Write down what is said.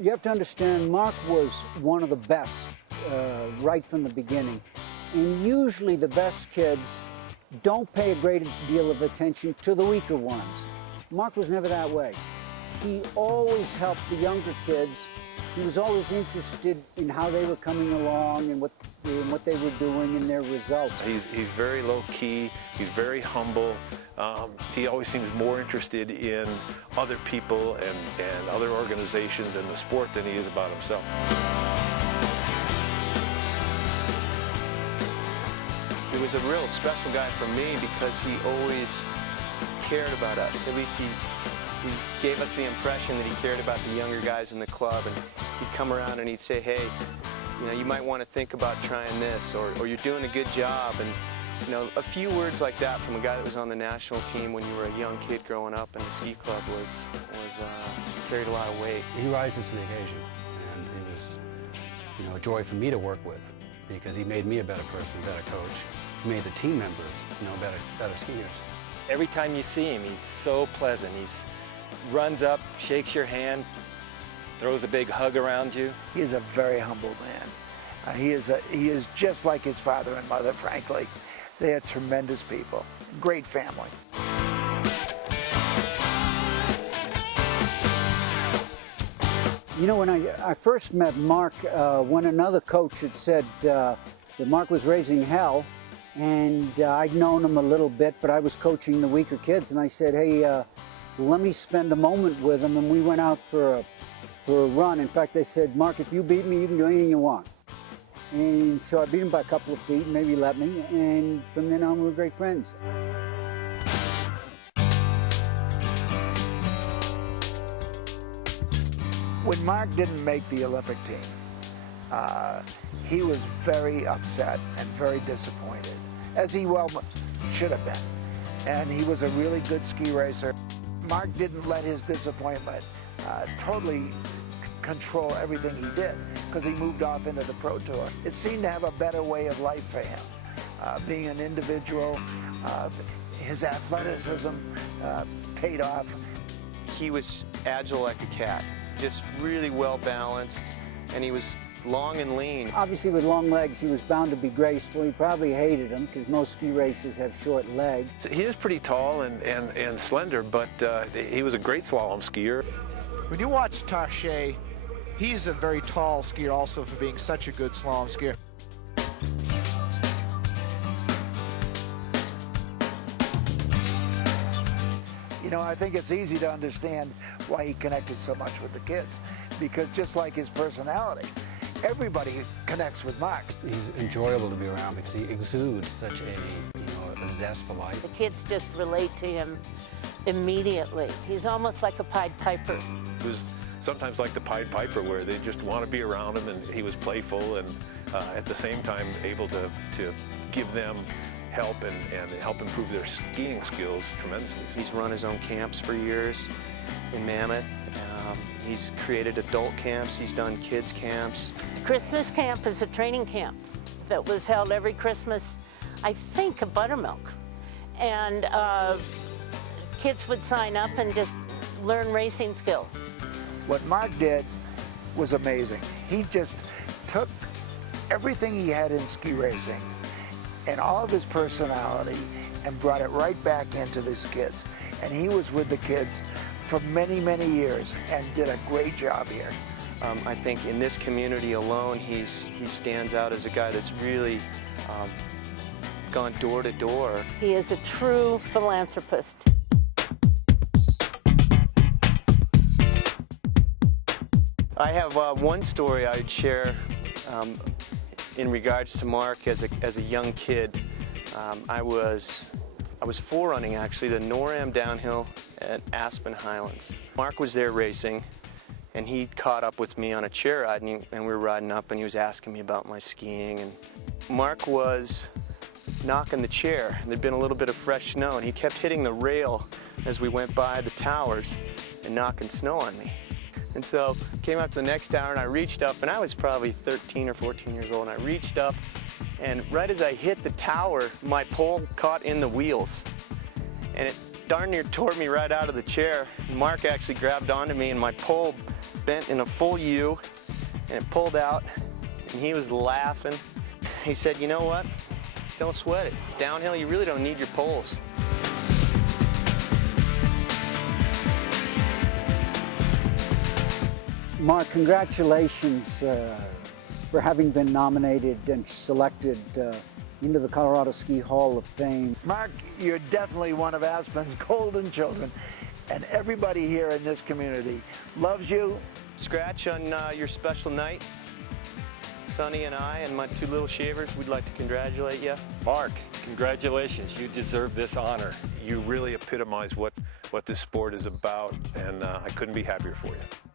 You have to understand, Mark was one of the best right from the beginning. And usually the best kids don't pay a great deal of attention to the weaker ones. Mark was never that way. He always helped the younger kids. He was always interested in how they were coming along and what they were doing and their results. He's very low-key, he's very humble. He always seems more interested in other people and other organizations and the sport than he is about himself. He was a real special guy for me because he always cared about us. At least he gave us the impression that he cared about the younger guys in the club, and he'd come around and he'd say, hey, you know, you might want to think about trying this, or you're doing a good job. And you know, a few words like that from a guy that was on the national team when you were a young kid growing up in the ski club carried a lot of weight. He rises to the occasion, and it was, you know, a joy for me to work with because he made me a better person, a better coach. He made the team members, you know, better skiers. Every time you see him, he's so pleasant. He runs up, shakes your hand, throws a big hug around you. He is a very humble man. He is just like his father and mother, frankly. They are tremendous people. Great family. You know, when I first met Mark, when another coach had said that Mark was raising hell, and I'd known him a little bit, but I was coaching the weaker kids, and I said, hey, let me spend a moment with him, and we went out for a run. In fact, they said, Mark, if you beat me, you can do anything you want. And so I beat him by a couple of feet, and maybe he let me, and from then on we were great friends. When Mark didn't make the Olympic team, he was very upset and very disappointed, as he well should have been. And he was a really good ski racer. Mark didn't let his disappointment totally control everything he did, because he moved off into the Pro Tour. It seemed to have a better way of life for him. Being an individual, his athleticism paid off. He was agile like a cat, just really well balanced, and he was long and lean. Obviously with long legs he was bound to be graceful. He probably hated them because most ski racers have short legs. He is pretty tall and slender, but he was a great slalom skier. When you watch Tache, he's a very tall skier also for being such a good slalom skier. You know, I think it's easy to understand why he connected so much with the kids, because just like his personality, everybody connects with Mark. He's enjoyable to be around because he exudes such a zest for life. The kids just relate to him immediately. He's almost like a Pied Piper. He was sometimes like the Pied Piper, where they just want to be around him, and he was playful and at the same time able to give them help and help improve their skiing skills tremendously. He's run his own camps for years in Mammoth. He's created adult camps, he's done kids camps. Christmas camp is a training camp that was held every Christmas, I think, at Buttermilk. And kids would sign up and just learn racing skills. What Mark did was amazing. He just took everything he had in ski racing and all of his personality and brought it right back into these kids. And he was with the kids for many, many years and did a great job here. I think in this community alone, he stands out as a guy that's really gone door to door. He is a true philanthropist. I have one story I'd share in regards to Mark as a young kid. I was forerunning actually the NORAM downhill at Aspen Highlands. Mark was there racing, and he caught up with me on a chair ride, and we were riding up, and he was asking me about my skiing. And Mark was knocking the chair. There'd been a little bit of fresh snow, and he kept hitting the rail as we went by the towers and knocking snow on me. And so came up to the next tower, and I reached up, and I was probably 13 or 14 years old, and I reached up, and right as I hit the tower, my pole caught in the wheels, and it darn near tore me right out of the chair. Mark actually grabbed onto me, and my pole bent in a full U, and it pulled out, and he was laughing. He said, you know what? Don't sweat it. It's downhill. You really don't need your poles. Mark, congratulations for having been nominated and selected into the Colorado Ski Hall of Fame. Mark, you're definitely one of Aspen's golden children, and everybody here in this community loves you. Scratch, on your special night, Sonny and I and my two little shavers, we'd like to congratulate you. Mark, congratulations. You deserve this honor. You really epitomize what this sport is about, and I couldn't be happier for you.